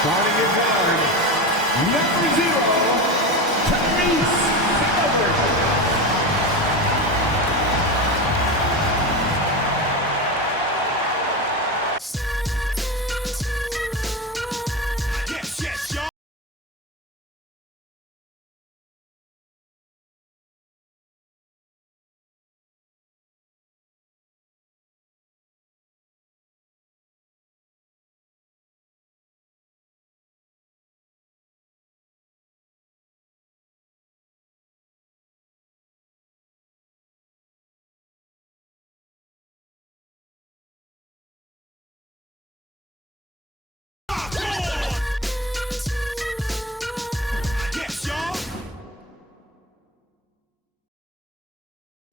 Starting at guard, number 0, Tyrese Haliburton.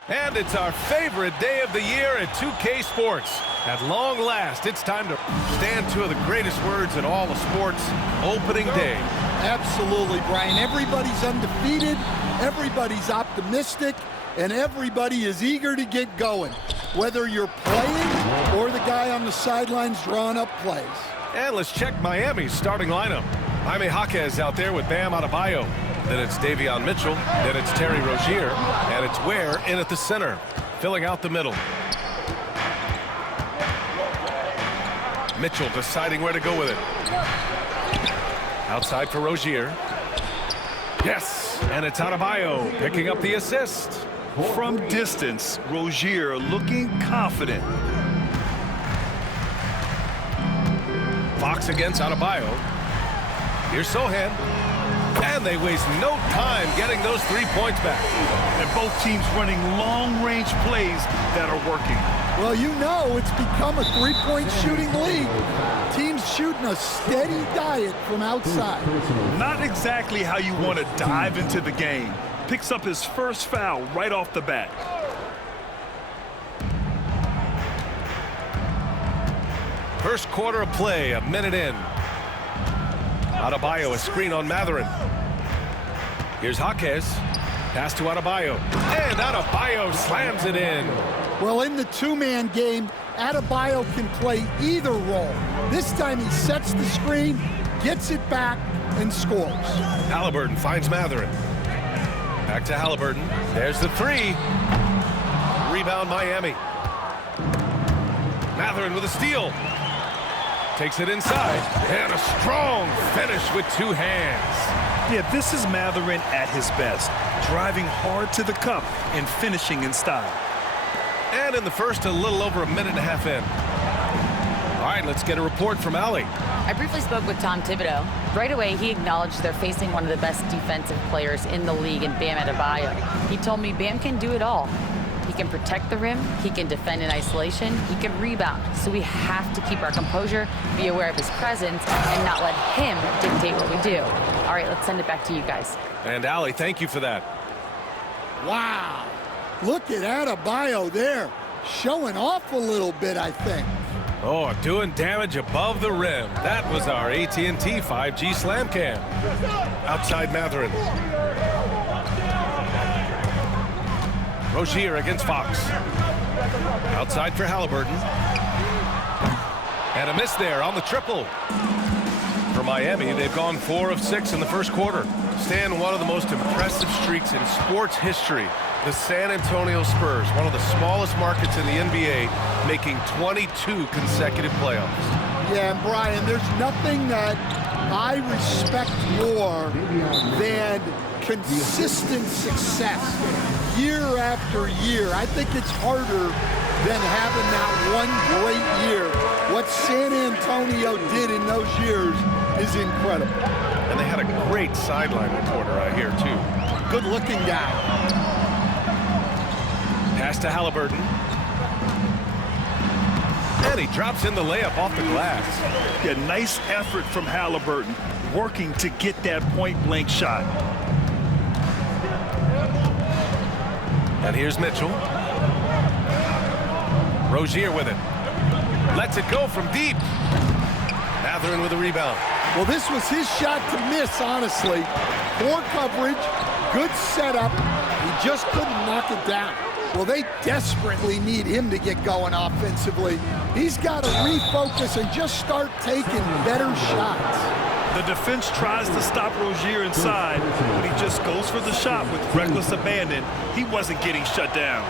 And it's our favorite day of the year at 2K Sports. At long last, it's time to stand two of the greatest words in all of sports, opening day. Absolutely, Brian. Everybody's undefeated, everybody's optimistic, and everybody is eager to get going, whether you're playing or the guy on the sidelines drawing up plays. And let's check Miami's starting lineup. Jaime Jaquez out there with Bam Adebayo. Then it's Davion Mitchell. Then it's Terry Rozier. And it's Ware in at the center, filling out the middle. Mitchell deciding where to go with it. Outside for Rozier. Yes, and it's Adebayo picking up the assist. From distance, Rozier looking confident. Fox against Adebayo. Here's Sohan. And they waste no time getting those 3 points back. And both teams running long-range plays that are working. Well, you know it's become a three-point shooting league. Teams shooting a steady diet from outside. Not exactly how you want to dive into the game. Picks up his first foul right off the bat. First quarter of play, a minute in. Adebayo, a screen on Matherin. Here's Jaquez. Pass to Adebayo. And Adebayo slams it in. Well, in the two-man game, Adebayo can play either role. This time he sets the screen, gets it back, and scores. Haliburton finds Matherin. Back to Haliburton. There's the three. Rebound Miami. Matherin with a steal. Takes it inside, and a strong finish with two hands. Yeah, this is Matherin at his best, driving hard to the cup and finishing in style. And in the first, a little over a minute and a half in. All right, let's get a report from Allie. I briefly spoke with Tom Thibodeau. Right away, he acknowledged they're facing one of the best defensive players in the league in Bam Adebayo. He told me Bam can do it all. He can protect the rim, he can defend in isolation, he can rebound. So we have to keep our composure, be aware of his presence, and not let him dictate what we do. All right, let's send it back to you guys. And Allie, thank you for that. Wow. Look at Adebayo there. Showing off a little bit, I think. Oh, doing damage above the rim. That was our AT&T 5G Slam Cam. Outside Matherin. Rozier against Fox. Outside for Haliburton. And a miss there on the triple. For Miami, they've gone 4 of 6 in the first quarter. Stan, one of the most impressive streaks in sports history. The San Antonio Spurs, one of the smallest markets in the NBA, making 22 consecutive playoffs. Yeah, and Brian, there's nothing that I respect more than consistent success year after year. I think it's harder than having that one great year. What San Antonio did in those years is incredible. And they had a great sideline reporter out here, too. Good-looking guy. Pass to Haliburton. And he drops in the layup off the glass. Yeah, nice effort from Haliburton, working to get that point-blank shot. And here's Mitchell. Rozier with it. Lets it go from deep. Matherin with a rebound. Well, this was his shot to miss, honestly. Poor coverage, good setup. He just couldn't knock it down. Well, they desperately need him to get going offensively. He's got to refocus and just start taking better shots. The defense tries to stop Rozier inside, but he just goes for the shot with reckless abandon. He wasn't getting shut down.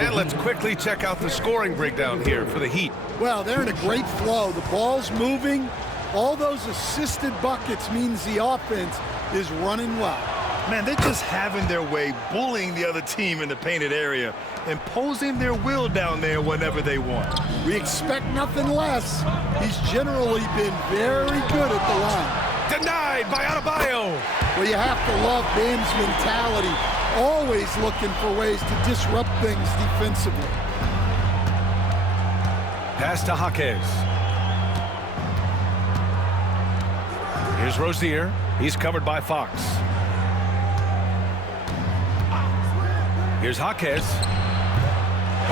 And let's quickly check out the scoring breakdown here for the Heat. Well, they're in a great flow. The ball's moving. All those assisted buckets means the offense is running well. Man, they're just having their way, bullying the other team in the painted area, imposing their will down there whenever they want. We expect nothing less. He's generally been very good at the line. Denied by Adebayo. Well, you have to love Bam's mentality, always looking for ways to disrupt things defensively. Pass to Jaquez. Here's Rozier. He's covered by Fox. Here's Jaquez.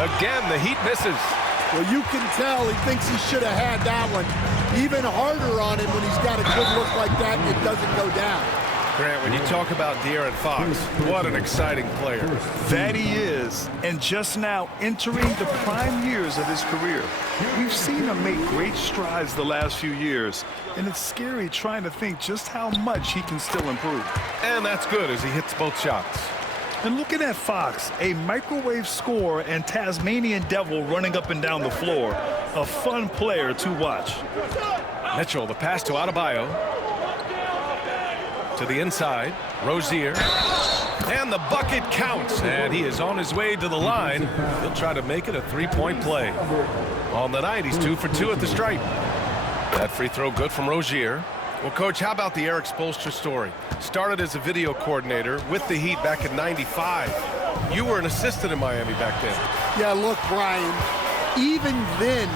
Again, the Heat misses. Well, you can tell he thinks he should have had that one. Even harder on him when he's got a good look like that and it doesn't go down. Grant, when you talk about De'Aaron Fox, what an exciting player. That he is, and just now entering the prime years of his career. We've seen him make great strides the last few years, and it's scary trying to think just how much he can still improve. And that's good as he hits both shots. And looking at Fox, a microwave scorer and Tasmanian devil running up and down the floor. A fun player to watch. Mitchell, the pass to Adebayo. To the inside, Rozier. And the bucket counts, and he is on his way to the line. He'll try to make it a three-point play. On the night, he's 2 for 2 at the stripe. That free throw good from Rozier. Well, Coach, how about the Eric Spoelstra story? Started as a video coordinator with the Heat back in '95. You were an assistant in Miami back then. Yeah, look, Brian, even then,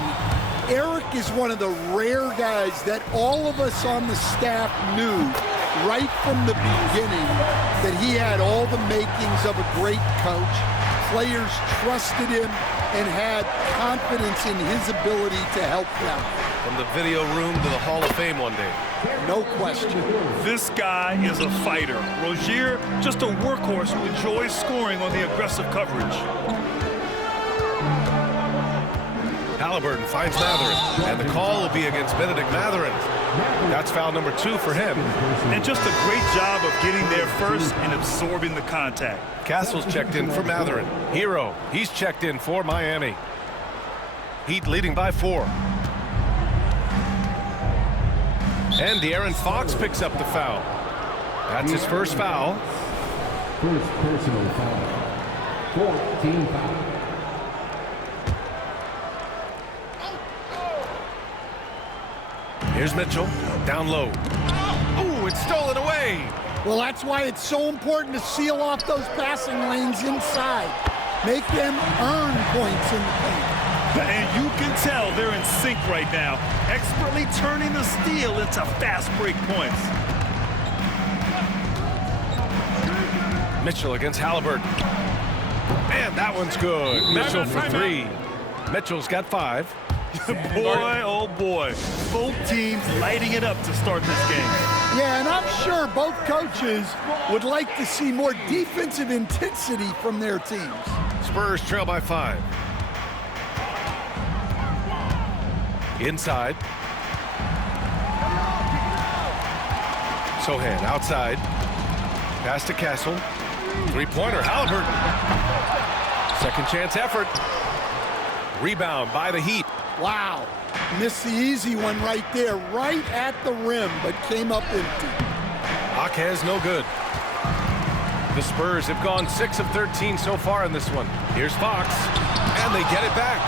Eric is one of the rare guys that all of us on the staff knew right from the beginning that he had all the makings of a great coach. Players trusted him and had confidence in his ability to help them. From the video room to the Hall of Fame one day. No question. This guy is a fighter. Rozier, just a workhorse who enjoys scoring on the aggressive coverage. Haliburton finds Mathurin, and the call will be against Benedict Mathurin. That's foul number 2 for him. And just a great job of getting there first and absorbing the contact. Castle's checked in for Mathurin. Hero, he's checked in for Miami. Heat leading by 4. And De'Aaron Fox picks up the foul. That's his first foul. First personal foul. 14 foul. Here's Mitchell, down low. Ooh, it's stolen away. Well, that's why it's so important to seal off those passing lanes inside. Make them earn points in the paint. And you can tell they're in sync right now, expertly turning the steal into fast break points. Mitchell against Haliburton. And that one's good. Mitchell for 3. Mitchell's got 5. Boy, oh boy. Both teams lighting it up to start this game. Yeah, and I'm sure both coaches would like to see more defensive intensity from their teams. Spurs trail by 5. Inside. Sohan outside. Pass to Castle. Three-pointer, Haliburton. Second chance effort. Rebound by the Heat. Wow. Missed the easy one right there, right at the rim, but came up empty. Jaquez no good. The Spurs have gone 6 of 13 so far in this one. Here's Fox, and they get it back.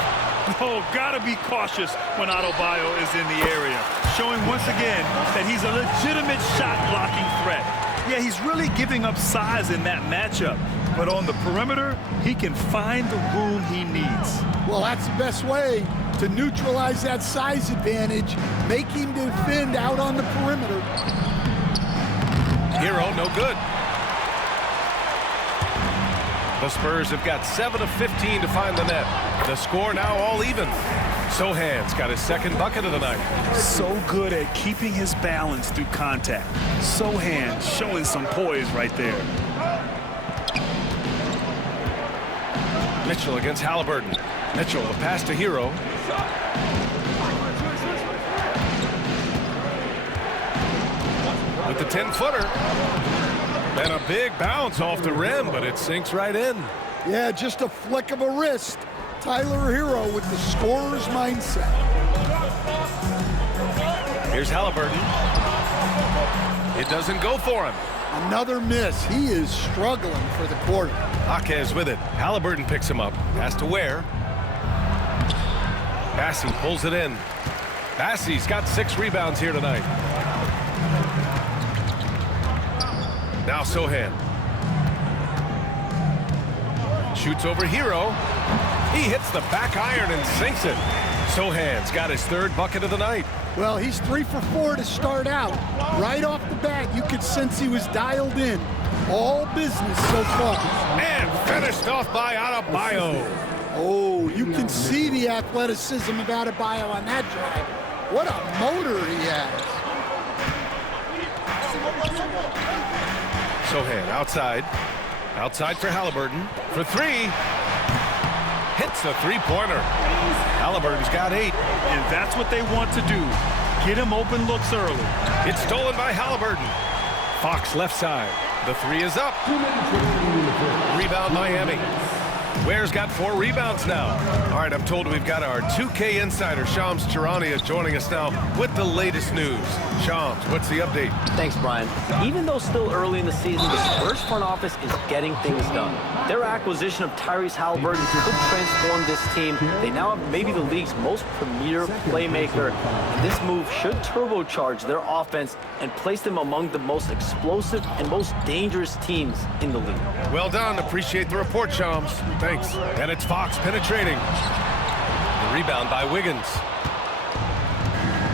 Oh, gotta be cautious when Adebayo is in the area, showing once again that he's a legitimate shot-blocking threat. Yeah, he's really giving up size in that matchup, but on the perimeter, he can find the room he needs. Well, that's the best way to neutralize that size advantage, make him defend out on the perimeter. Hero, no good. The Spurs have got 7 of 15 to find the net. The score now all even. Sohan's got his second bucket of the night. So good at keeping his balance through contact. Sohan showing some poise right there. Mitchell against Haliburton. Mitchell, the pass to Hero. with the 10-footer. And a big bounce off the rim, but it sinks right in. Yeah, just a flick of a wrist. Tyler Hero with the scorer's mindset. Here's Haliburton. It doesn't go for him. Another miss. He is struggling for the quarter. Jaquez with it. Haliburton picks him up. Pass to Ware. Bassey pulls it in. Bassey's got 6 rebounds here tonight. Now Sohan. Shoots over Hero. He hits the back iron and sinks it. Sohan's got his 3rd bucket of the night. Well, he's 3 for 4 to start out. Right off the bat, you could sense he was dialed in. All business so far. And finished off by Adebayo. Oh, you can see the athleticism of Adebayo on that drive. What a motor he has. Sohan outside. Outside for Haliburton. For 3. Hits the 3-pointer. Haliburton's got 8. And that's what they want to do. Get him open looks early. It's stolen by Haliburton. Fox left side. The 3 is up. Rebound Miami. Ware's got 4 rebounds now. All right, I'm told we've got our 2K insider, Shams Charania, joining us now with the latest news. Shams, what's the update? Thanks, Brian. Even though still early in the season, the Spurs front office is getting things done. Their acquisition of Tyrese Haliburton could transform this team. They now have maybe the league's most premier playmaker, and this move should turbocharge their offense and place them among the most explosive and most dangerous teams in the league. Well done. Appreciate the report, Shams. Thanks. And it's Fox penetrating. The rebound by Wiggins.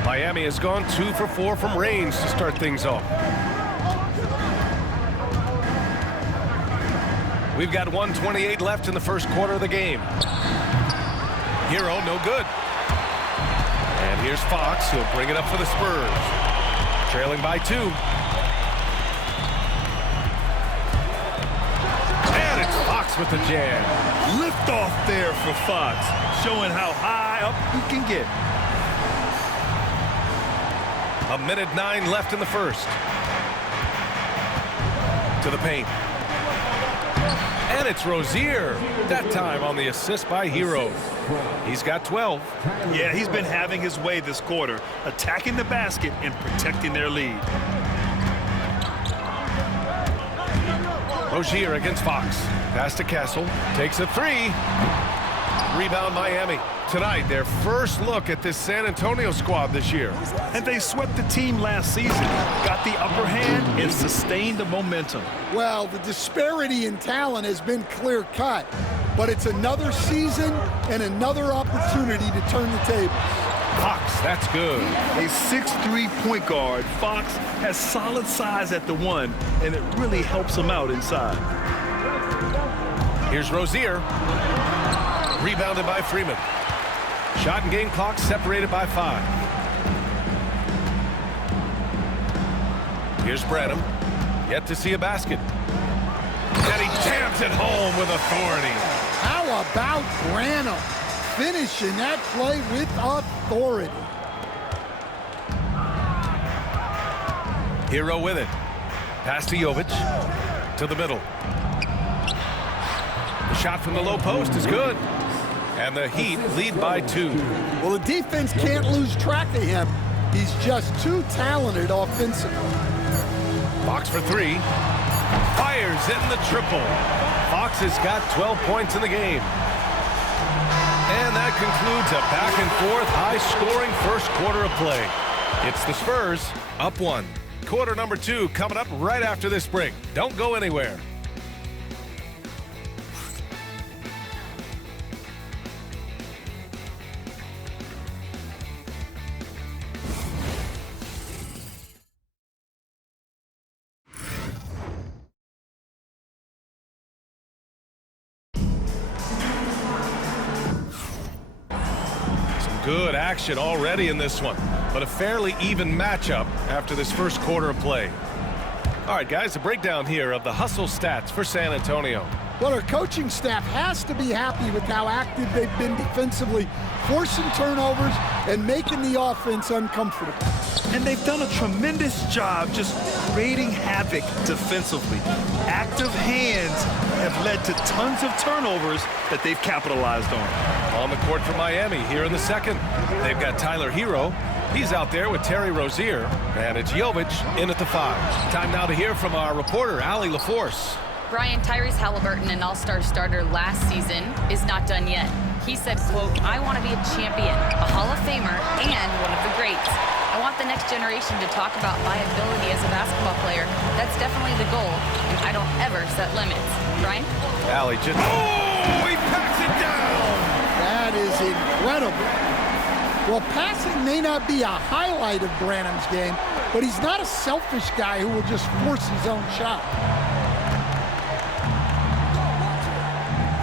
Miami has gone 2 for 4 from range to start things off. We've got 1:28 left in the first quarter of the game. Hero, no good. And here's Fox. He'll bring it up for the Spurs. Trailing by 2. And it's Fox with the jam. Lift off there for Fox, showing how high up he can get. 1:09 left in the first. To the paint. And it's Rozier. That time on the assist by Hero. He's got 12. Yeah, he's been having his way this quarter, attacking the basket and protecting their lead. Rozier against Fox. Pass to Castle. Takes a 3. Rebound Miami. Tonight, their first look at this San Antonio squad this year. And they swept the team last season, got the upper hand, and sustained the momentum. Well, the disparity in talent has been clear-cut, but it's another season and another opportunity to turn the tables. Fox, that's good. A 6'3" point guard, Fox has solid size at the 1, and it really helps him out inside. Here's Rozier. Rebounded by Freeman. Shot and game clock separated by 5. Here's Branham. Yet to see a basket. And he jams it home with authority. How about Branham finishing that play with authority? Hero with it. Pass to Jovic. To the middle. The shot from the low post is good. And the Heat lead by 2. Well, the defense can't lose track of him. He's just too talented offensively. Fox for 3. Fires in the triple. Fox has got 12 points in the game. And that concludes a back-and-forth, high-scoring first quarter of play. It's the Spurs up 1. Quarter number 2 coming up right after this break. Don't go anywhere. Good action already in this one, but a fairly even matchup after this first quarter of play. All right, guys, a breakdown here of the hustle stats for San Antonio. Well, our coaching staff has to be happy with how active they've been defensively, forcing turnovers and making the offense uncomfortable. And they've done a tremendous job just creating havoc defensively. Active hands have led to tons of turnovers that they've capitalized on. On the court for Miami here in the second. They've got Tyler Hero. He's out there with Terry Rozier. And it's Jovic in at the 5. Time now to hear from our reporter, Allie LaForce. Brian, Tyrese Haliburton, an all-star starter last season, is not done yet. He said, quote, "I want to be a champion, a Hall of Famer, and one of the greats. I want the next generation to talk about my ability as a basketball player. That's definitely the goal, and I don't ever set limits." Brian? Allie just... Oh, he packs it down! That is incredible. Well, passing may not be a highlight of Branham's game, but he's not a selfish guy who will just force his own shot.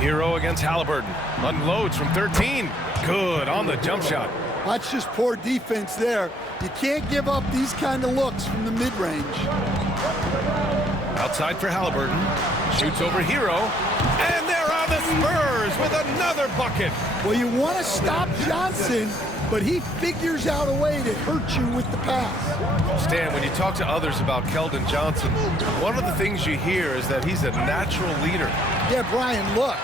Hero against Haliburton. Unloads from 13. Good on the jump shot. That's just poor defense there. You can't give up these kind of looks from the mid-range. Outside for Haliburton. Shoots over Hero. And there are the Spurs with another bucket. Well, you want to stop Johnson, but he figures out a way to hurt you with the pass. Stan, when you talk to others about Keldon Johnson, one of the things you hear is that he's a natural leader. Yeah, Brian, look,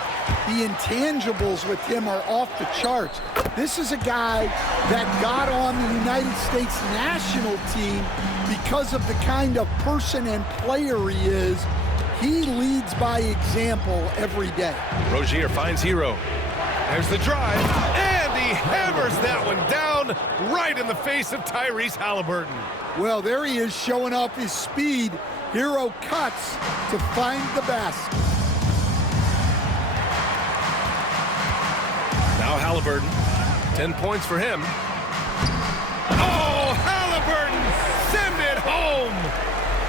the intangibles with him are off the charts. This is a guy that got on the United States national team because of the kind of person and player he is. He leads by example every day. Rozier finds Hero. There's the drive, and he hammers that one down right in the face of Tyrese Haliburton. Well, there he is showing off his speed. Hero cuts to find the basket. Now Haliburton, 10 points for him. Oh, Haliburton, send it home!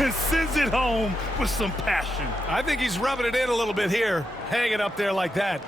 And sends it home with some passion. I think he's rubbing it in a little bit here, hanging up there like that.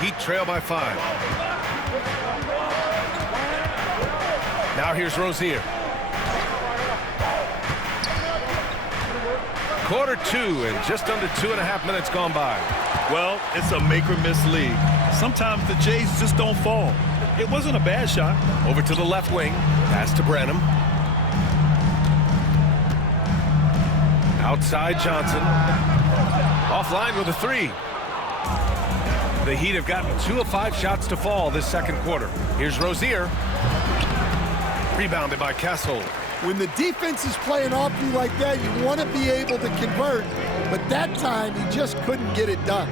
Heat trail by 5. Now here's Rozier. Quarter 2 and just under 2.5 minutes gone by. Well, it's a make-or-miss league. Sometimes the Jays just don't fall. It wasn't a bad shot. Over to the left wing. Pass to Branham. Outside Johnson. Offline with a 3. The Heat have gotten 2 of 5 shots to fall this second quarter. Here's Rozier. Rebounded by Kessel. When the defense is playing off you like that, you want to be able to convert. But that time, he just couldn't get it done.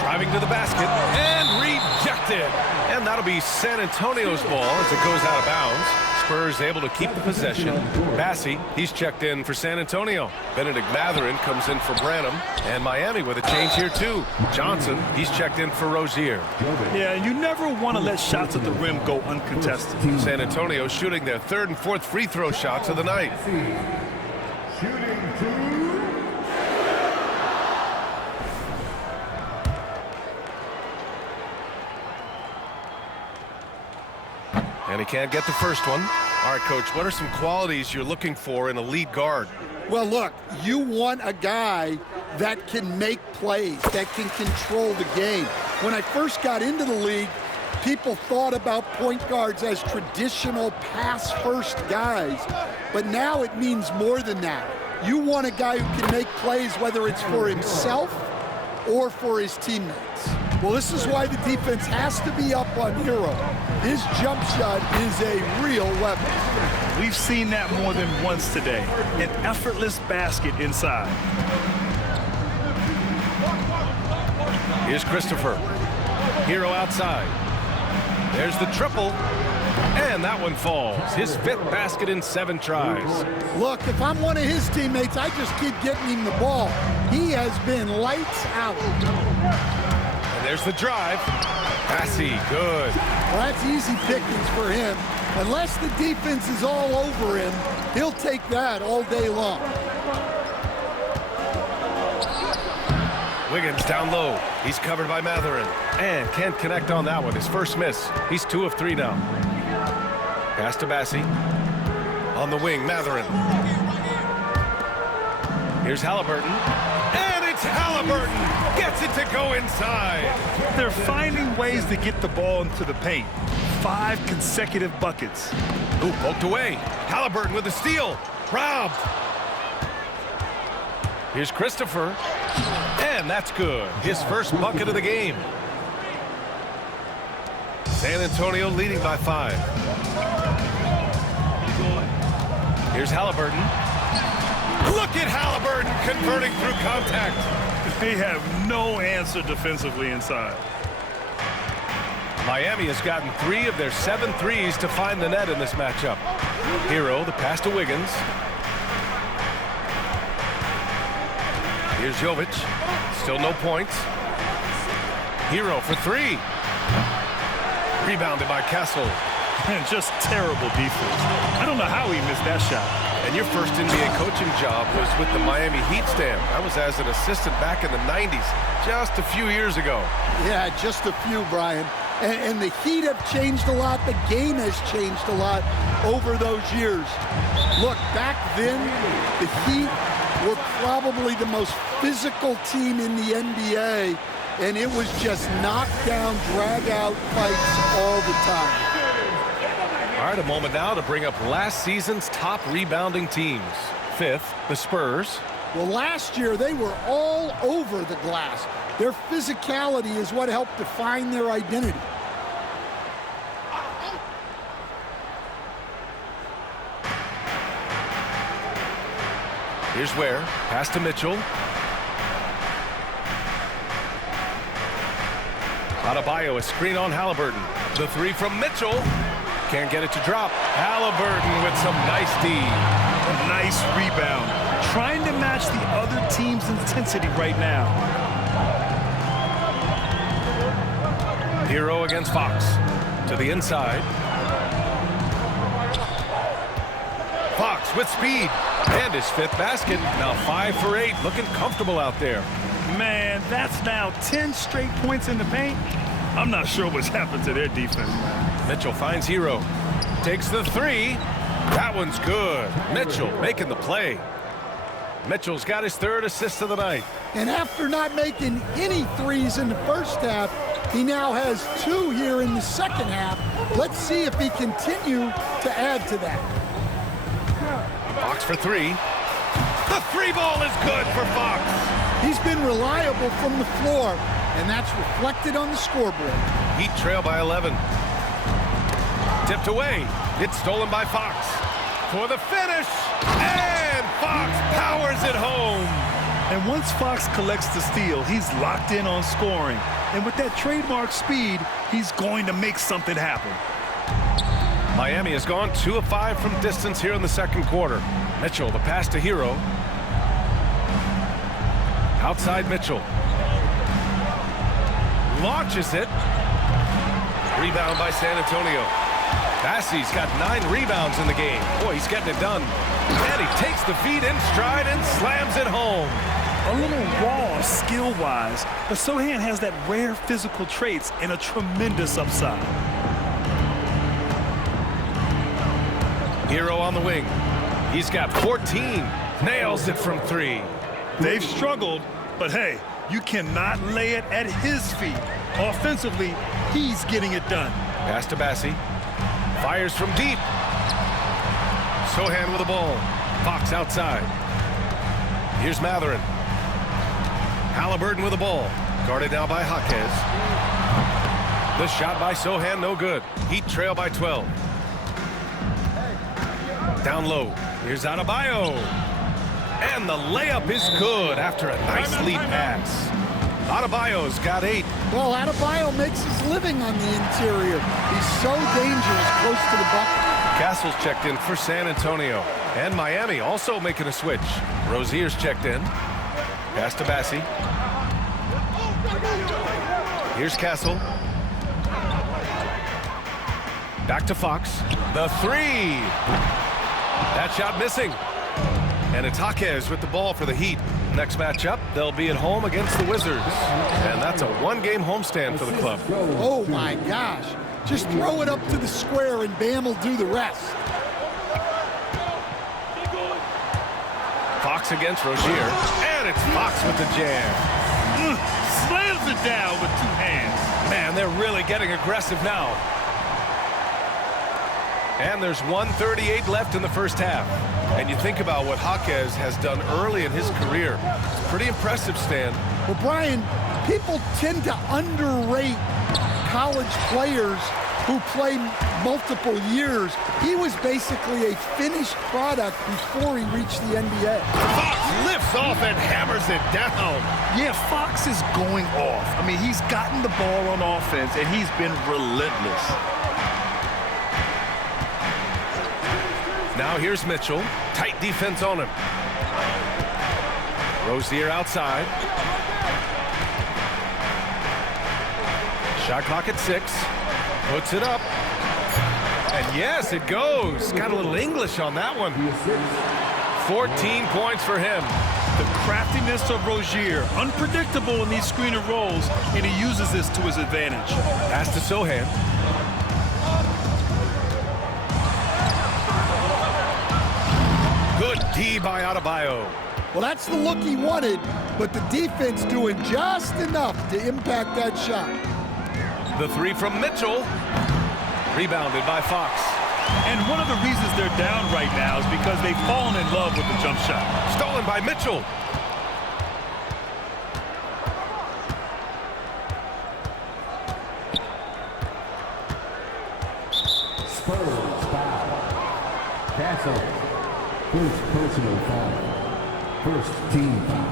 Driving to the basket and rejected. And that'll be San Antonio's ball as it goes out of bounds. Spurs able to keep the possession. Bassie, he's checked in for San Antonio. Benedict Mathurin comes in for Branham. And Miami with a change here too. Johnson, he's checked in for Rozier. Yeah, and you never want to let shots at the rim go uncontested. San Antonio shooting their 3rd and 4th free throw shots of the night. Shooting 2. And he can't get the first one. All right, Coach, what are some qualities you're looking for in a lead guard? Well, look, you want a guy that can make plays, that can control the game. When I first got into the league, people thought about point guards as traditional pass-first guys. But now it means more than that. You want a guy who can make plays, whether it's for himself or for his teammates. Well, this is why the defense has to be up on Hero. His jump shot is a real weapon. We've seen that more than once today. An effortless basket inside. Here's Christopher. Hero outside. There's the triple. And that one falls. His 5th basket in 7 tries. Look, if I'm one of his teammates, I just keep getting him the ball. He has been lights out. And there's the drive. Passy, good. Well, that's easy pickings for him. Unless the defense is all over him, he'll take that all day long. Wiggins down low. He's covered by Matherin. And can't connect on that one. His first miss. He's 2 of 3 now. Pass to Bassey. On the wing, Matherin. Here's Haliburton. And it's Haliburton! Gets it to go inside. They're finding ways to get the ball into the paint. 5 consecutive buckets. Ooh, poked away. Haliburton with the steal. Robbed. Here's Christopher. And that's good. His first bucket of the game. San Antonio leading by 5. Here's Haliburton. Look at Haliburton converting through contact. They have no answer defensively inside. Miami has gotten 3 of their 7 threes to find the net in this matchup. Hero, the pass to Wiggins. Here's Jovic. Still no points. Hero for 3. Rebounded by Kessel. And just terrible defense. I don't know how he missed that shot. And your first NBA coaching job was with the Miami Heat stand. I was as an assistant back in the 90s, just a few years ago. Yeah, just a few, Brian. And the Heat have changed a lot. The game has changed a lot over those years. Look, back then, the Heat were probably the most physical team in the NBA, and it was just knockdown, drag-out fights all the time. All right, a moment now to bring up last season's top rebounding teams. 5th, the Spurs. Well, last year, they were all over the glass. Their physicality is what helped define their identity. Here's Ware. Pass to Mitchell. Adebayo, a screen on Haliburton. The 3 from Mitchell. Can't get it to drop. Haliburton with some nice D. A nice rebound. Trying to match the other team's intensity right now. Hero against Fox. To the inside. Fox with speed. And his 5th basket. Now 5 for 8. Looking comfortable out there. Man, that's now 10 straight points in the paint. I'm not sure what's happened to their defense, man. Mitchell finds Hero. Takes the 3. That one's good. Mitchell making the play. Mitchell's got his 3rd assist of the night. And after not making any threes in the first half, he now has 2 here in the second half. Let's see if he continue to add to that. Fox for 3. The 3 ball is good for Fox. He's been reliable from the floor, and that's reflected on the scoreboard. Heat trail by 11. Tipped away. It's stolen by Fox. For the finish. And Fox powers it home. And once Fox collects the steal, he's locked in on scoring. And with that trademark speed, he's going to make something happen. Miami has gone 2 of 5 from distance here in the second quarter. Mitchell, the pass to Hero. Outside Mitchell. Launches it. Rebound by San Antonio. Bassey's got 9 rebounds in the game. Boy, he's getting it done. And he takes the feed in stride and slams it home. A little raw skill-wise, but Sohan has that rare physical traits and a tremendous upside. Hero on the wing. He's got 14. Nails it from 3. They've struggled, but hey, you cannot lay it at his feet. Offensively, he's getting it done. Pass to Bassey. Fires from deep. Sohan with the ball. Fox outside. Here's Matherin. Haliburton with the ball. Guarded now by Jaquez. The shot by Sohan, no good. Heat trail by 12. Down low. Here's Adebayo. And the layup is good after a nice lead pass. Adebayo's got 8. Well, Adebayo makes his living on the interior. He's so dangerous close to the bucket. Castle's checked in for San Antonio. And Miami also making a switch. Rozier's checked in. Pass to Bassi. Here's Castle. Back to Fox. The 3. That shot missing. And it's Jaquez with the ball for the Heat. Next matchup, they'll be at home against the Wizards. And that's a one-game homestand for the club. Oh, my gosh. Just throw it up to the square and Bam will do the rest. Fox against Rozier. And it's Fox with the jam. Slams it down with 2 hands. Man, they're really getting aggressive now. And there's 1:38 left in the first half. And you think about what Jaquez has done early in his career. It's pretty impressive, Stan. Well, Brian, people tend to underrate college players who play multiple years. He was basically a finished product before he reached the NBA. Fox lifts off and hammers it down. Yeah, Fox is going off. I mean, he's gotten the ball on offense, and he's been relentless. Now here's Mitchell. Tight defense on him. Rozier outside. Shot clock at 6. Puts it up. And yes, it goes. Got a little English on that one. 14 points for him. The craftiness of Rozier, unpredictable in these screen and rolls, and he uses this to his advantage. Pass to Sohan. Good D by Adebayo. Well, that's the look he wanted, but the defense doing just enough to impact that shot. The 3 from Mitchell. Rebounded by Fox. And one of the reasons they're down right now is because they've fallen in love with the jump shot. Stolen by Mitchell. Spurs foul. Castle. First personal foul. First team foul.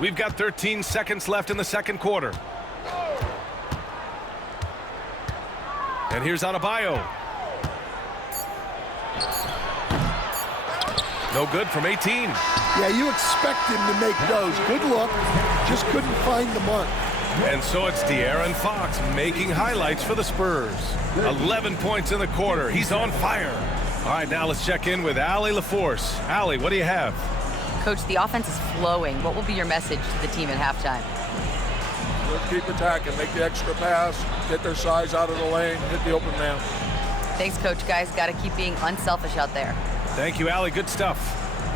We've got 13 seconds left in the second quarter. And here's Adebayo. No good from 18. Yeah, you expect him to make those. Good look, just couldn't find the mark. And so it's De'Aaron Fox making highlights for the Spurs. 11 points in the quarter. He's on fire. All right, now let's check in with Allie LaForce. Allie, what do you have? Coach, the offense is flowing. What will be your message to the team at halftime? Let's keep attacking, make the extra pass, get their size out of the lane, hit the open man. Thanks, Coach. Guys, got to keep being unselfish out there. Thank you, Allie. Good stuff.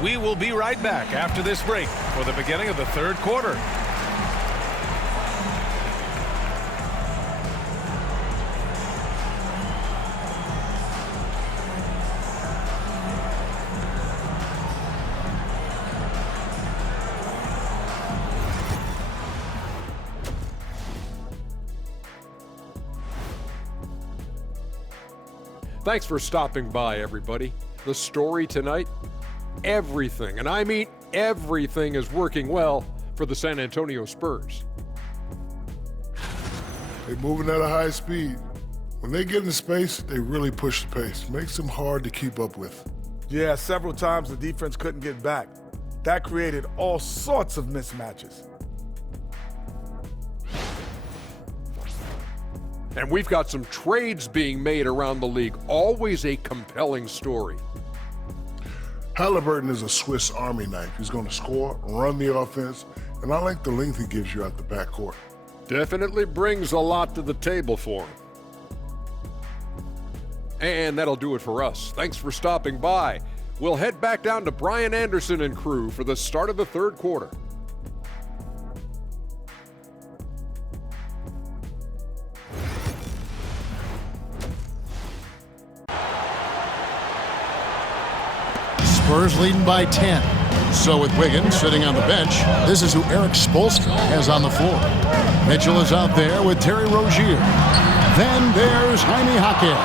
We will be right back after this break for the beginning of the third quarter. Thanks for stopping by, everybody. The story tonight, everything, and I mean everything, is working well for the San Antonio Spurs. They're moving at a high speed. When they get in space, they really push the pace. Makes them hard to keep up with. Yeah, several times the defense couldn't get back. That created all sorts of mismatches. And we've got some trades being made around the league. Always a compelling story. Haliburton is a Swiss Army knife. He's going to score, run the offense, and I like the length he gives you at the backcourt. Definitely brings a lot to the table for him. And that'll do it for us. Thanks for stopping by. We'll head back down to Brian Anderson and crew for the start of the third quarter. Spurs leading by 10. So with Wiggins sitting on the bench, this is who Eric Spoelstra has on the floor. Mitchell is out there with Terry Rozier. Then there's Jaime Jaquez.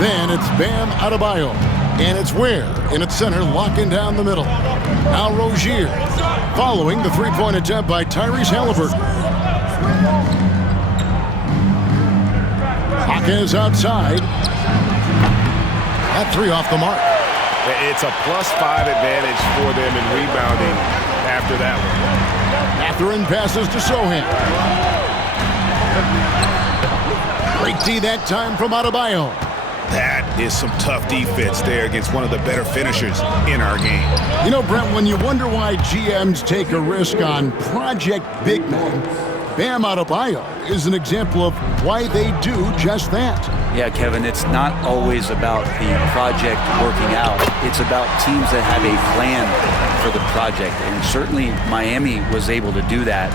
Then it's Bam Adebayo. And it's Ware in its center, locking down the middle. Now Rozier, following the three-point attempt by Tyrese Haliburton. Jaquez outside. That three off the mark. It's a +5 advantage for them in rebounding after that one. Mathurin passes to Sohan. Great D that time from Adebayo. That is some tough defense there against one of the better finishers in our game. You know, Brent, when you wonder why GMs take a risk on project big men, Bam Adebayo is an example of why they do just that. Yeah, Kevin, it's not always about the project working out. It's about teams that have a plan for the project, and certainly Miami was able to do that.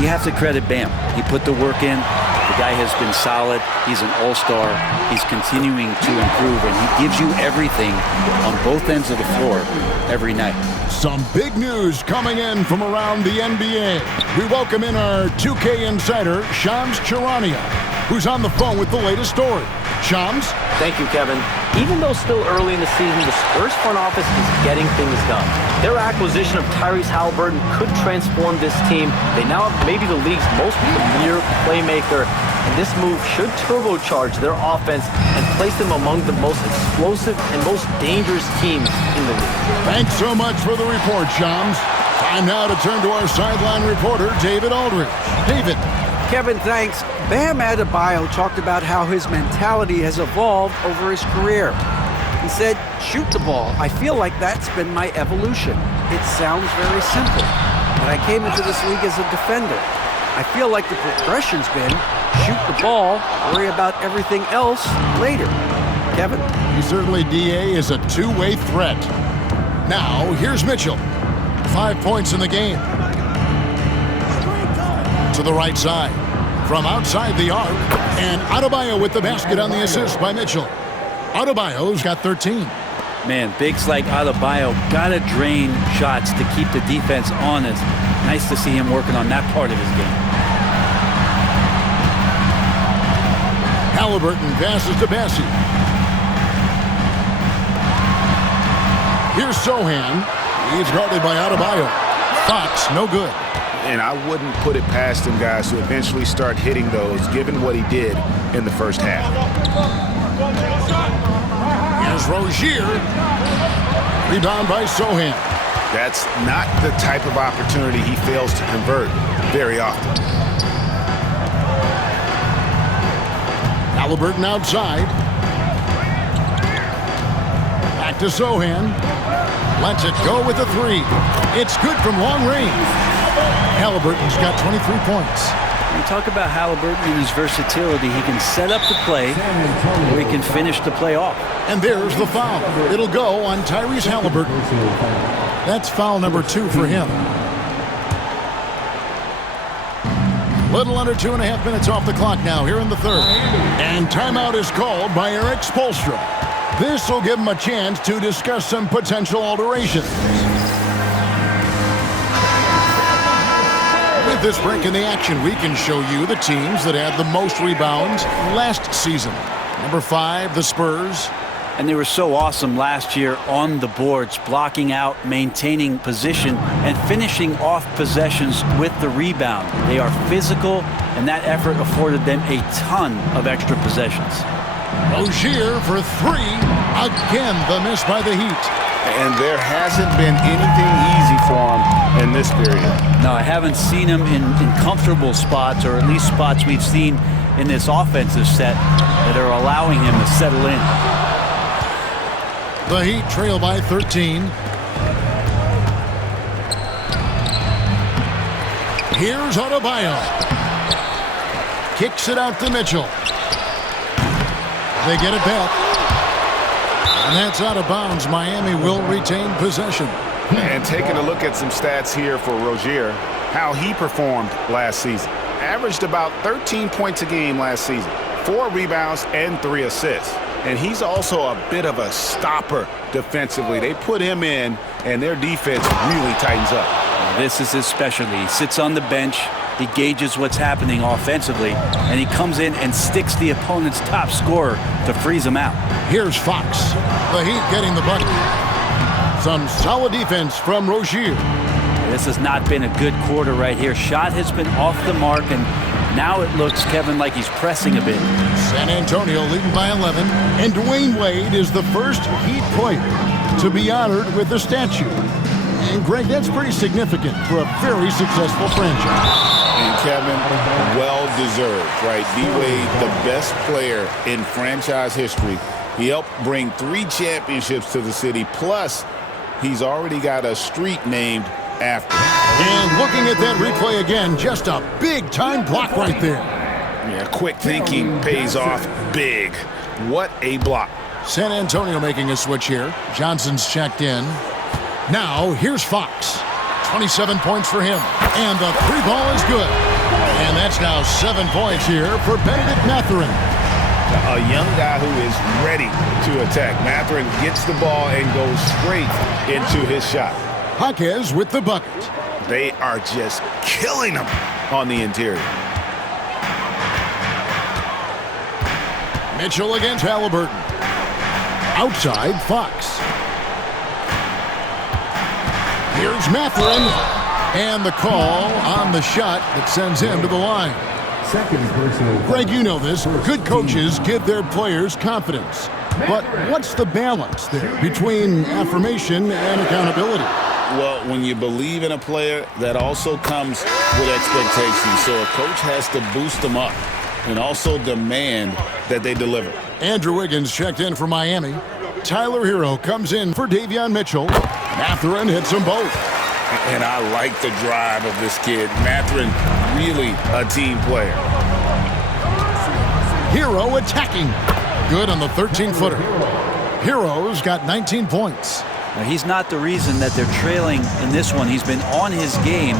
You have to credit Bam. He put the work in. The guy has been solid. He's an all-star. He's continuing to improve, and he gives you everything on both ends of the floor every night. Some big news coming in from around the NBA. We welcome in our 2K insider, Shams Charania, who's on the phone with the latest story. Shams? Thank you, Kevin. Even though still early in the season, the Spurs front office is getting things done. Their acquisition of Tyrese Haliburton could transform this team. They now have maybe the league's most premier playmaker, and this move should turbocharge their offense and place them among the most explosive and most dangerous teams in the league. Thanks so much for the report, Shams. Time now to turn to our sideline reporter, David Aldridge. David. Kevin, thanks. Bam Adebayo talked about how his mentality has evolved over his career. He said, shoot the ball. I feel like that's been my evolution. It sounds very simple, but I came into this league as a defender. I feel like the progression's been shoot the ball, worry about everything else later. Kevin? He certainly, DA, is a two-way threat. Now, here's Mitchell. 5 points in the game. To the right side. From outside the arc. And Adebayo with the basket on the assist by Mitchell. Adebayo's got 13. Man, bigs like Adebayo gotta drain shots to keep the defense honest. Nice to see him working on that part of his game. Haliburton passes to Bassi. Here's Sohan. He's guarded by Adebayo. Fox, no good. And I wouldn't put it past him, guys, to eventually start hitting those, given what he did in the first half. Here's Rozier. Rebound by Sohan. That's not the type of opportunity he fails to convert very often. Haliburton outside. Back to Sohan. Lets it go with a three. It's good from long range. Haliburton's got 23 points. You talk about Haliburton and his versatility. He can set up the play, or he can finish the play off. And there's the foul. It'll go on Tyrese Haliburton. That's foul number 2 for him. Little under 2.5 minutes off the clock now here in the third. And timeout is called by Eric Spoelstra. This will give him a chance to discuss some potential alterations. With this break in the action, we can show you the teams that had the most rebounds last season. Number 5, the Spurs. And they were so awesome last year on the boards, blocking out, maintaining position, and finishing off possessions with the rebound. They are physical, and that effort afforded them a ton of extra possessions. Rozier for 3. Again, the miss by the Heat. And there hasn't been anything easy for him in this period. No, I haven't seen him in comfortable spots, or at least spots we've seen in this offensive set that are allowing him to settle in. The Heat trail by 13. Here's Adebayo. Kicks it out to Mitchell. They get it back. And that's out of bounds. Miami will retain possession. And taking a look at some stats here for Rozier, how he performed last season. Averaged about 13 points a game last season, 4 rebounds and 3 assists. and he's also a bit of a stopper defensively. They put him in, and their defense really tightens up. This is his specialty. He sits on the bench, he gauges what's happening offensively, and he comes in and sticks the opponent's top scorer to freeze him out. Here's Fox. The Heat getting the bucket. Some solid defense from Rozier. This has not been a good quarter right here. Shot has been off the mark, and now it looks, Kevin, like he's pressing a bit. San Antonio leading by 11, and Dwayne Wade is the first Heat player to be honored with a statue. And Greg, that's pretty significant for a very successful franchise. And Kevin, well-deserved, right? D-Wade, the best player in franchise history. He helped bring 3 championships to the city, plus he's already got a street named after him. And looking at that replay again, just a big-time block right there. Yeah, quick thinking pays off big. What a block. San Antonio making a switch here. Johnson's checked in. Now, here's Fox. 27 points for him. And the 3-ball is good. And that's now 7 points here for Benedict Mathurin. A young guy who is ready to attack. Mathurin gets the ball and goes straight into his shot. Jaquez with the bucket. They are just killing him on the interior. Mitchell against Haliburton. Outside, Fox. Here's Mathurin. And the call on the shot that sends him to the line. Second personal. Greg, you know this. Good coaches give their players confidence. But what's the balance there between affirmation and accountability? Well, when you believe in a player, that also comes with expectations. So a coach has to boost them up and also demand that they deliver. Andrew Wiggins checked in for Miami. Tyler Hero comes in for Davion Mitchell. Mathurin hits them both. And I like the drive of this kid. Mathurin, really a team player. Hero attacking. Good on the 13-footer. Hero's got 19 points. Now, he's not the reason that they're trailing in this one. He's been on his game.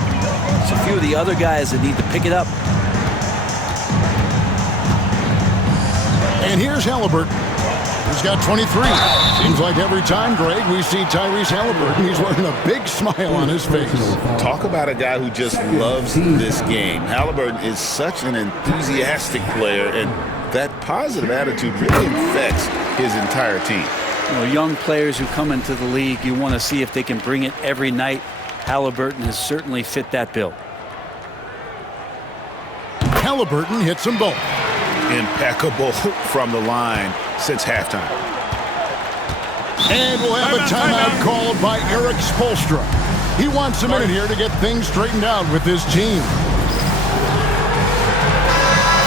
It's a few of the other guys that need to pick it up. And here's Haliburton. He's got 23. Seems like every time, Greg, we see Tyrese Haliburton, he's wearing a big smile on his face. Talk about a guy who just loves this game. Haliburton is such an enthusiastic player, and that positive attitude really affects his entire team. You know, young players who come into the league, you want to see if they can bring it every night. Haliburton has certainly fit that bill. Haliburton hits them both. Impeccable from the line since halftime. And we'll have a timeout called by Eric Spoelstra. He wants a minute here to get things straightened out with his team.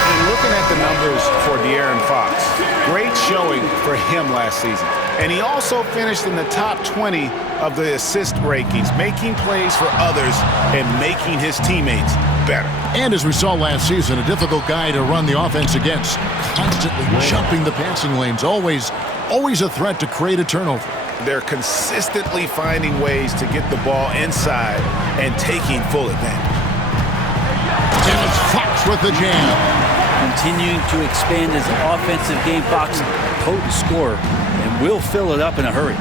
And looking at the numbers for De'Aaron Fox, great showing for him last season. And he also finished in the top 20 of the assist rankings, making plays for others and making his teammates better. And as we saw last season, a difficult guy to run the offense against. Constantly jumping the passing lanes. Always a threat to create a turnover. They're consistently finding ways to get the ball inside and taking full advantage. And it's Fox with the jam. Continuing to expand his offensive game. Fox, potent scorer, and will fill it up in a hurry.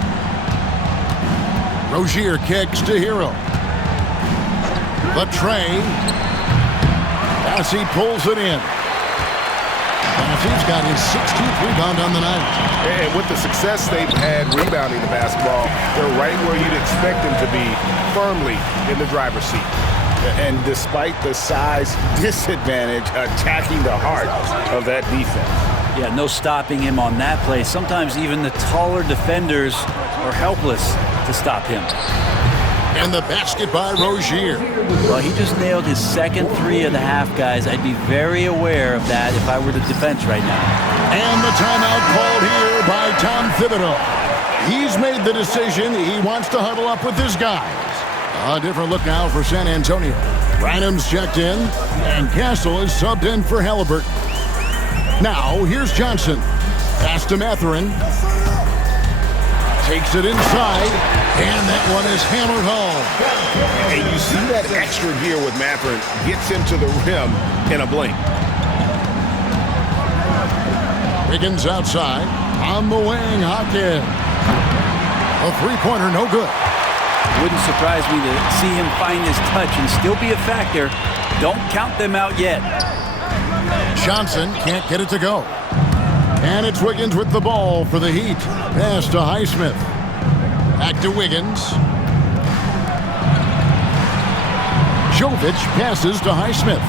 Rozier kicks to Hero. The tray. As he pulls it in. He's got his 16th rebound on the night. And with the success they've had rebounding the basketball, they're right where you'd expect them to be, firmly in the driver's seat. And despite the size disadvantage, attacking the heart of that defense. Yeah, no stopping him on that play. Sometimes even the taller defenders are helpless to stop him. And the basket by Rozier. Well, he just nailed his second 3 of the half, guys. I'd be very aware of that if I were the defense right now. And the timeout called here by Tom Thibodeau. He's made the decision. He wants to huddle up with his guys. A different look now for San Antonio. Rynham's checked in, and Castle is subbed in for Haliburton. Now, here's Johnson. Pass to Mathurin. Takes it inside, and that one is hammered home. And you see that extra gear with Mathurin. Gets him to the rim in a blink. Wiggins outside. On the wing, Hawkins. A three-pointer, no good. Wouldn't surprise me to see him find his touch and still be a factor. Don't count them out yet. Johnson can't get it to go. And it's Wiggins with the ball for the Heat. Pass to Highsmith. Back to Wiggins. Jovic passes to Highsmith.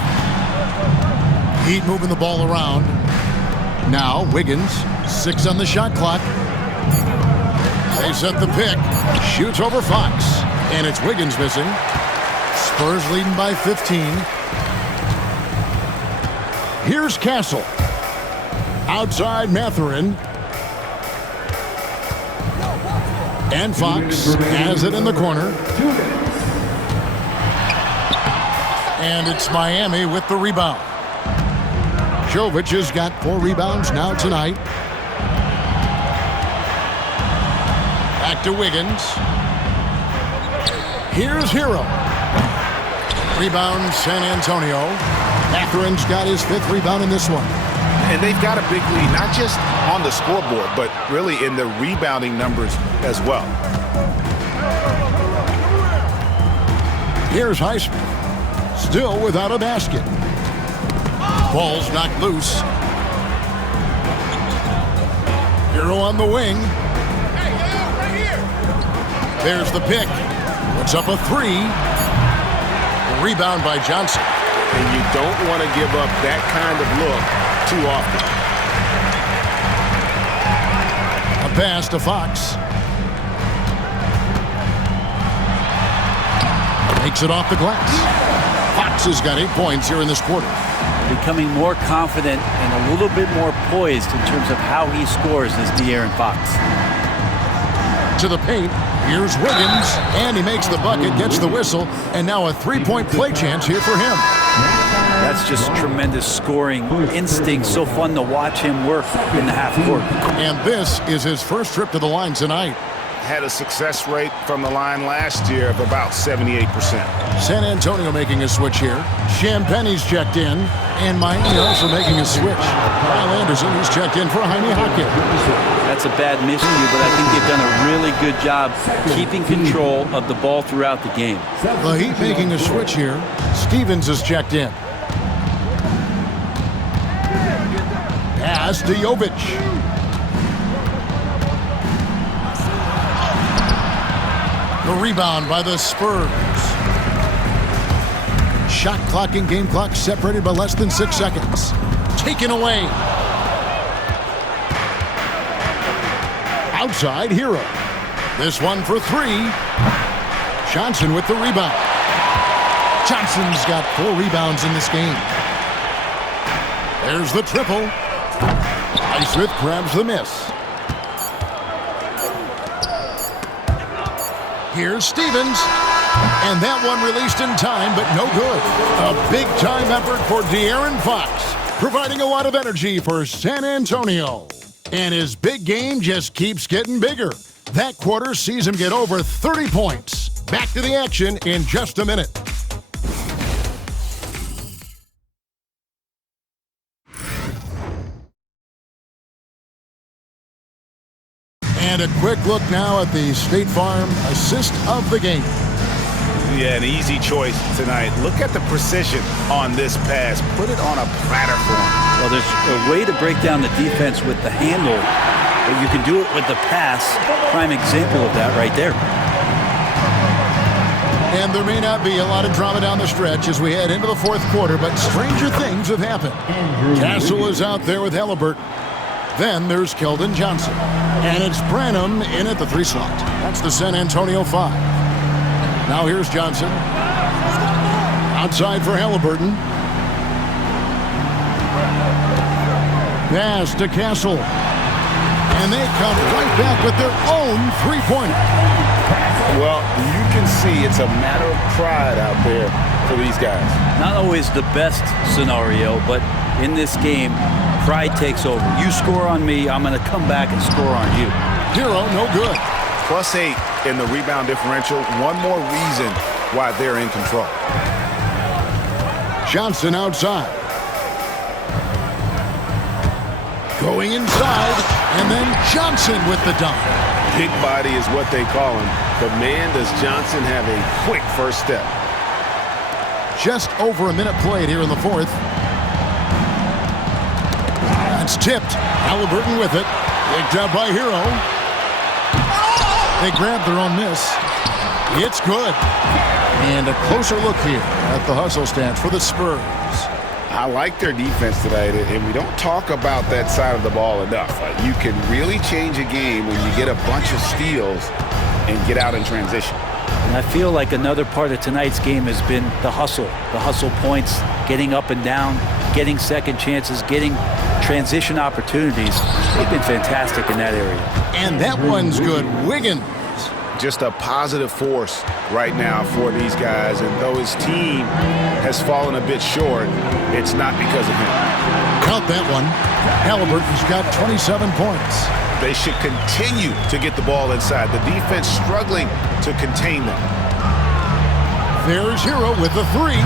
Heat moving the ball around. Now Wiggins, 6 on the shot clock. They set the pick. Shoots over Fox. And it's Wiggins missing. Spurs leading by 15. Here's Castle. Outside Mathurin. And Fox has it in the corner. And it's Miami with the rebound. Jovic has got 4 rebounds now tonight. Back to Wiggins. Here's Hero. Rebound San Antonio. Mathurin's got his 5th rebound in this one. And they've got a big lead, not just on the scoreboard, but really in the rebounding numbers as well. Here's Highsmith. Still without a basket. Ball's knocked loose. Hero on the wing. There's the pick. Puts up a 3. Rebound by Johnson. And you don't want to give up that kind of look too often. A pass to Fox. Makes it off the glass. Fox has got 8 points here in this quarter. Becoming more confident and a little bit more poised in terms of how he scores is De'Aaron Fox. To the paint. Here's Wiggins, and he makes the bucket, gets the whistle, and now a 3-point play chance here for him. That's just tremendous scoring instinct. So fun to watch him work in the half court. And this is his first trip to the line tonight. Had a success rate from the line last year of about 78%. San Antonio making a switch here. Champagne's checked in, and Miami also making a switch. Kyle Anderson, who's checked in for Jaime Hawkins. That's a bad miscue, but I think they've done a really good job keeping control of the ball throughout the game. The Heat making a switch here. Stevens is checked in. Pass to Jovic. The rebound by the Spurs. Shot clock and game clock separated by less than 6 seconds. Taken away. Outside Hero. This one for 3. Johnson with the rebound. Johnson's got 4 rebounds in this game. There's the triple. Highsmith grabs the miss. Here's Stevens. And that one released in time, but no good. A big-time effort for De'Aaron Fox, providing a lot of energy for San Antonio. And his big game just keeps getting bigger. That quarter sees him get over 30 points. Back to the action in just a minute. And a quick look now at the State Farm assist of the game. Yeah, an easy choice tonight. Look at the precision on this pass. Put it on a platter for him. Well, there's a way to break down the defense with the handle, but you can do it with the pass. Prime example of that right there. And there may not be a lot of drama down the stretch as we head into the 4th quarter, but stranger things have happened. Castle is out there with Haliburton. Then there's Keldon Johnson. And it's Branham in at the 3 slot. That's the San Antonio 5. Now here's Johnson. Outside for Haliburton. Pass to Castle. And they come right back with their own 3-pointer. Well, you can see it's a matter of pride out there for these guys. Not always the best scenario, but in this game, pride takes over. You score on me, I'm going to come back and score on you. Hero, no good. +8 in the rebound differential. One more reason why they're in control. Johnson outside. Going inside, and then Johnson with the dunk. Big body is what they call him, but man, does Johnson have a quick first step. Just over a minute played here in the fourth. That's tipped. Haliburton with it. Picked up by Hero. They grabbed their own miss. It's good. And a closer look here at the hustle stance for the Spurs. I like their defense tonight, and we don't talk about that side of the ball enough. You can really change a game when you get a bunch of steals and get out in transition. And I feel like another part of tonight's game has been the hustle points, getting up and down, getting second chances, getting transition opportunities. They've been fantastic in that area. And that one's good. Wiggins. Just a positive force right now for these guys, and though his team has fallen a bit short, it's not because of him. Count that one. Haliburton's got 27 points. They should continue to get the ball inside. The defense struggling to contain them. There's Hero with the three.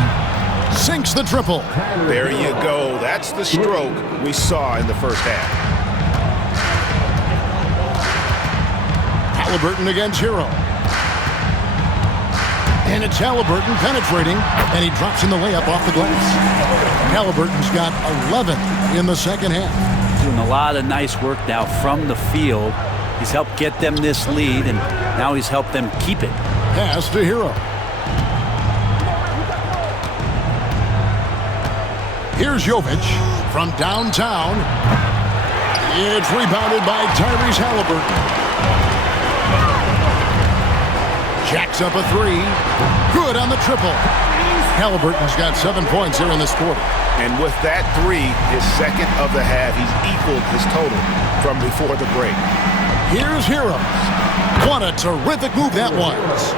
Sinks the triple. There you go. That's the stroke we saw in the first half. Haliburton against Hero. And it's Haliburton penetrating, and he drops in the layup off the glass. Haliburton's got 11 in the second half. Doing a lot of nice work now from the field. He's helped get them this lead, and now he's helped them keep it. Pass to Hero. Here's Jovic from downtown. It's rebounded by Tyrese Haliburton. Jacks up a three. Good on the triple. Haliburton's got 7 points here in this quarter. And with that three, his second of the half, he's equaled his total from before the break. Here's Hero. What a terrific move that was.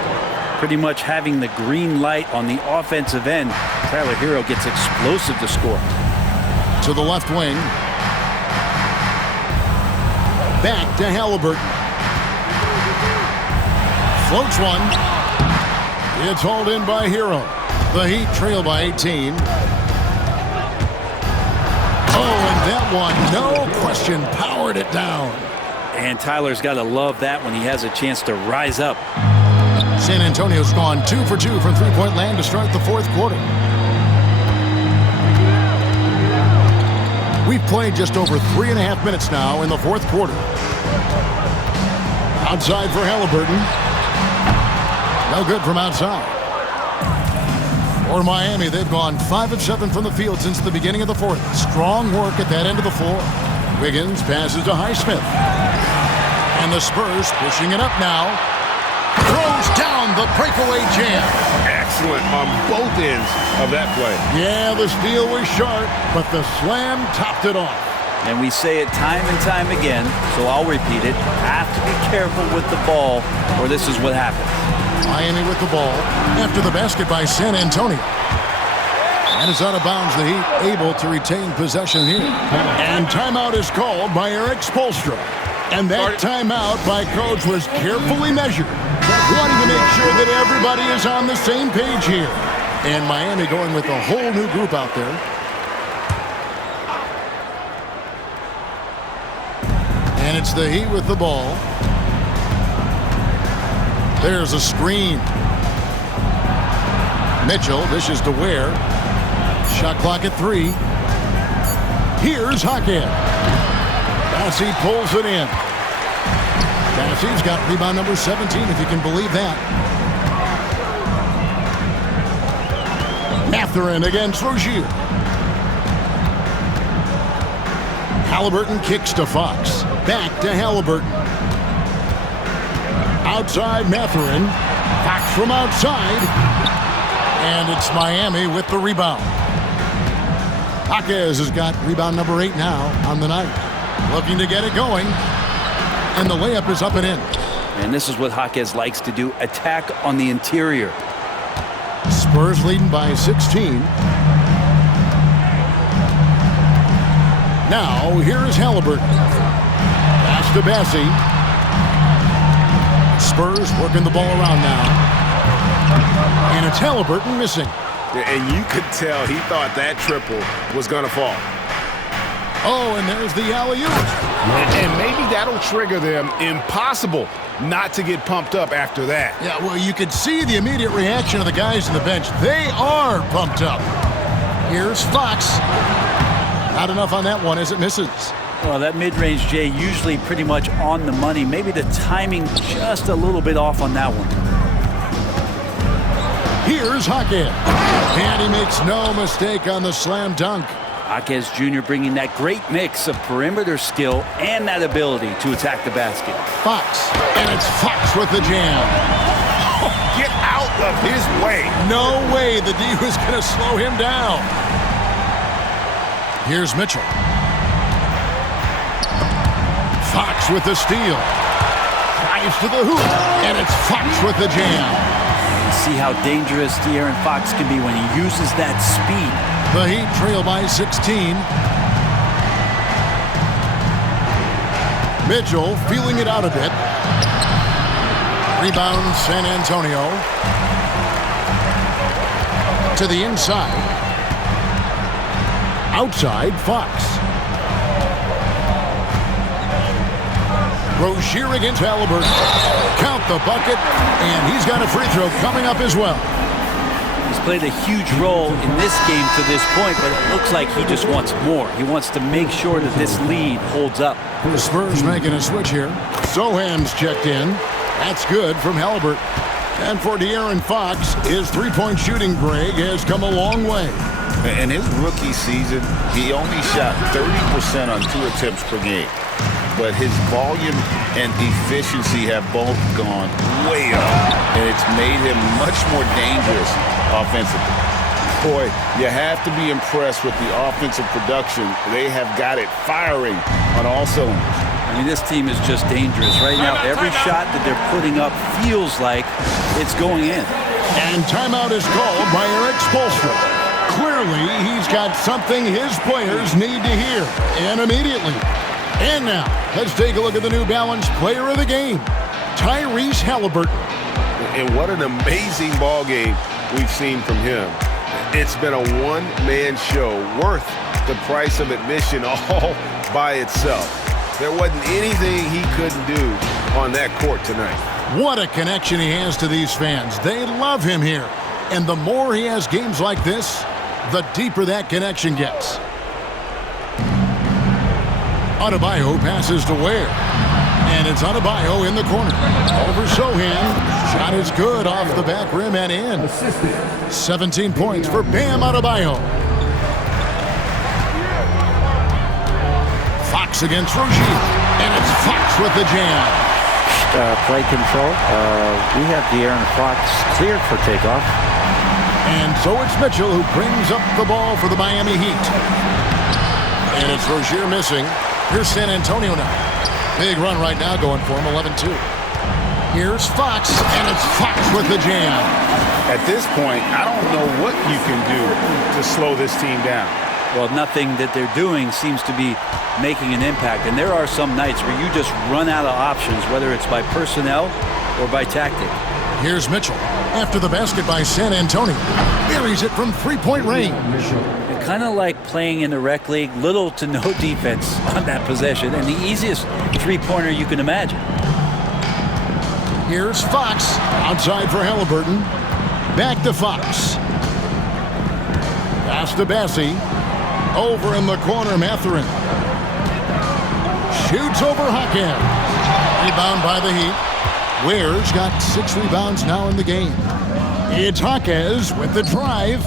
Pretty much having the green light on the offensive end. Tyler Hero gets explosive to score. To the left wing. Back to Haliburton. Floats one. It's hauled in by Hero. The Heat trail by 18. Oh, and that one, no question, powered it down. And Tyler's got to love that when he has a chance to rise up. San Antonio's gone 2 for 2 from three-point land to start the fourth quarter. We've played just over 3.5 minutes now in the fourth quarter. Outside for Haliburton. No good from outside. For Miami, they've gone 5 of 7 from the field since the beginning of the fourth. Strong work at that end of the floor. Wiggins passes to Highsmith. And the Spurs pushing it up now. Throws down the breakaway jam. Excellent on both ends of that play. Yeah, the steal was sharp, but the slam topped it off. And we say it time and time again, so I'll repeat it. Have to be careful with the ball, or this is what happens. Miami with the ball after the basket by San Antonio. And it's out of bounds. The Heat able to retain possession here. And timeout is called by Eric Spoelstra. And that timeout by Coach was carefully measured, wanting to make sure that everybody is on the same page here. And Miami going with a whole new group out there. And it's the Heat with the ball. There's a screen. Mitchell dishes to Ware. Shot clock at 3. Here's Hackett. Bassey pulls it in. Bassey's got rebound number 17, if you can believe that. Mathurin against Rozier. Haliburton kicks to Fox. Back to Haliburton. Outside Mathurin. Fox from outside. And it's Miami with the rebound. Jaquez has got rebound number 8 now on the night. Looking to get it going. And the layup is up and in. And this is what Jaquez likes to do. Attack on the interior. Spurs leading by 16. Now, here's Haliburton. Pass to Bassey. Spurs working the ball around now. And it's Haliburton missing. And you could tell he thought that triple was going to fall. Oh, and there's the alley-oop. And maybe that'll trigger them. Impossible not to get pumped up after that. Yeah, well, you can see the immediate reaction of the guys on the bench. They are pumped up. Here's Fox. Not enough on that one as it misses. Well, that mid-range, Jay, usually pretty much on the money. Maybe the timing just a little bit off on that one. Here's Jaquez. And he makes no mistake on the slam dunk. Jaquez Jr. bringing that great mix of perimeter skill and that ability to attack the basket. Fox. And it's Fox with the jam. Oh, get out of his way. No way the D was going to slow him down. Here's Mitchell. Fox with the steal. Drives to the hoop. And it's Fox with the jam. See how dangerous De'Aaron Fox can be when he uses that speed. The Heat trail by 16. Mitchell feeling it out a bit. Rebound San Antonio. To the inside. Outside Fox. Rozier against Haliburton. Count the bucket, and he's got a free throw coming up as well. He's played a huge role in this game to this point, but it looks like he just wants more. He wants to make sure that this lead holds up. The Spurs making a switch here. Sohan's checked in. That's good from Haliburton. And for De'Aaron Fox, his three-point shooting, Greg, has come a long way. In his rookie season, he only shot 30% on 2 attempts per game. But his volume and efficiency have both gone way up, and it's made him much more dangerous offensively. Boy, you have to be impressed with the offensive production. They have got it firing on all cylinders. I mean, this team is just dangerous. Right now, every shot that they're putting up feels like it's going in. And timeout is called by Eric Spoelstra. Clearly, he's got something his players need to hear, and immediately. And now, let's take a look at the New Balance player of the game, Tyrese Haliburton. And what an amazing ball game we've seen from him. It's been a one-man show worth the price of admission all by itself. There wasn't anything he couldn't do on that court tonight. What a connection he has to these fans. They love him here. And the more he has games like this, the deeper that connection gets. Adebayo passes to Ware. And it's Adebayo in the corner. Over Sohan. Shot is good off the back rim and in. 17 points for Bam Adebayo. Fox against Rozier. And it's Fox with the jam. Play control. We have De'Aaron Fox cleared for takeoff. And so it's Mitchell who brings up the ball for the Miami Heat. And it's Rozier missing. Here's San Antonio now. Big run right now going for him, 11-2. Here's Fox, and it's Fox with the jam. At this point, I don't know what you can do to slow this team down. Well, nothing that they're doing seems to be making an impact. And there are some nights where you just run out of options, whether it's by personnel or by tactic. Here's Mitchell. After the basket by San Antonio. Buries it from three-point range. Kind of like playing in the rec league, little to no defense on that possession, and the easiest three-pointer you can imagine. Here's Fox, outside for Haliburton. Back to Fox. Pass to Bassie. Over in the corner, Mathurin. Shoots over Jaquez. Rebound by the Heat. Ware's got 6 rebounds now in the game. It's Jaquez with the drive.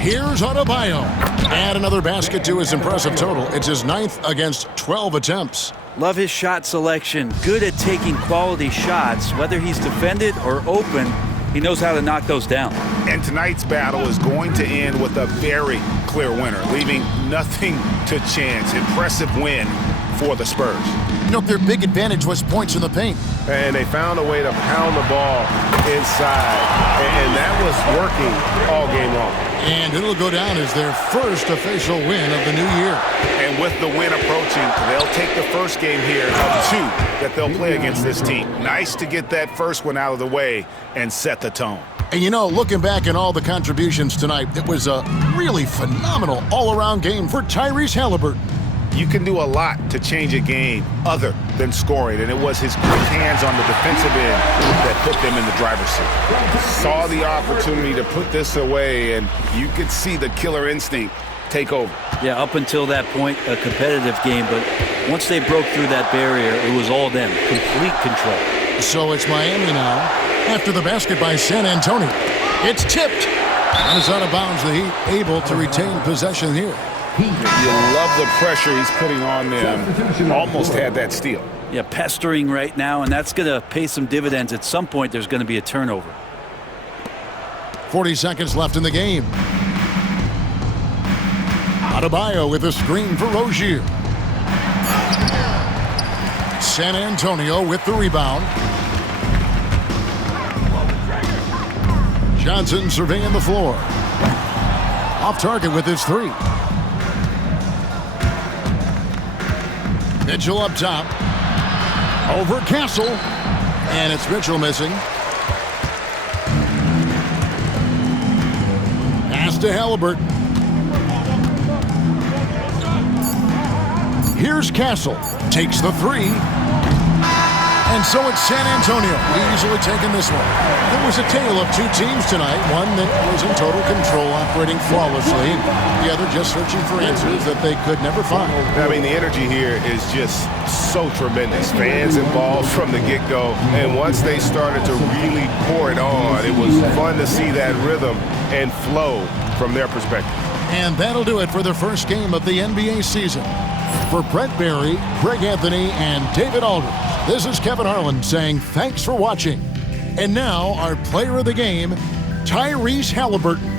Here's Adebayo. Add another basket to his impressive total. It's his 9th against 12 attempts. Love his shot selection. Good at taking quality shots. Whether he's defended or open, he knows how to knock those down. And tonight's battle is going to end with a very clear winner, leaving nothing to chance. Impressive win for the Spurs. You know, their big advantage was points in the paint. And they found a way to pound the ball inside. And that was working all game long. And it'll go down as their first official win of the new year. And with the win approaching, they'll take the first game here of 2 that they'll play against this team. Nice to get that first one out of the way and set the tone. And you know, looking back at all the contributions tonight, it was a really phenomenal all-around game for Tyrese Haliburton. You can do a lot to change a game other than scoring, and it was his quick hands on the defensive end that put them in the driver's seat. Saw the opportunity to put this away, and you could see the killer instinct take over. Yeah, up until that point, a competitive game, but once they broke through that barrier, it was all them, complete control. So it's Miami now, after the basket by San Antonio. It's tipped, and it's out of bounds. The Heat able to retain possession here. You love the pressure he's putting on them. Almost had that steal. Yeah, pestering right now, and that's going to pay some dividends. At some point, there's going to be a turnover. 40 seconds left in the game. Adebayo with a screen for Rozier. San Antonio with the rebound. Johnson surveying the floor. Off target with his three. Mitchell up top. Over Castle. And it's Mitchell missing. Pass to Haliburton. Here's Castle. Takes the three. And so it's San Antonio easily taking this one. There was a tale of two teams tonight. One that was in total control, operating flawlessly. The other just searching for answers that they could never find. I mean, the energy here is just so tremendous. Fans involved from the get-go. And once they started to really pour it on, it was fun to see that rhythm and flow from their perspective. And that'll do it for the first game of the NBA season. For Brett Barry, Greg Anthony, and David Aldridge, this is Kevin Harlan saying thanks for watching. And now our player of the game, Tyrese Haliburton.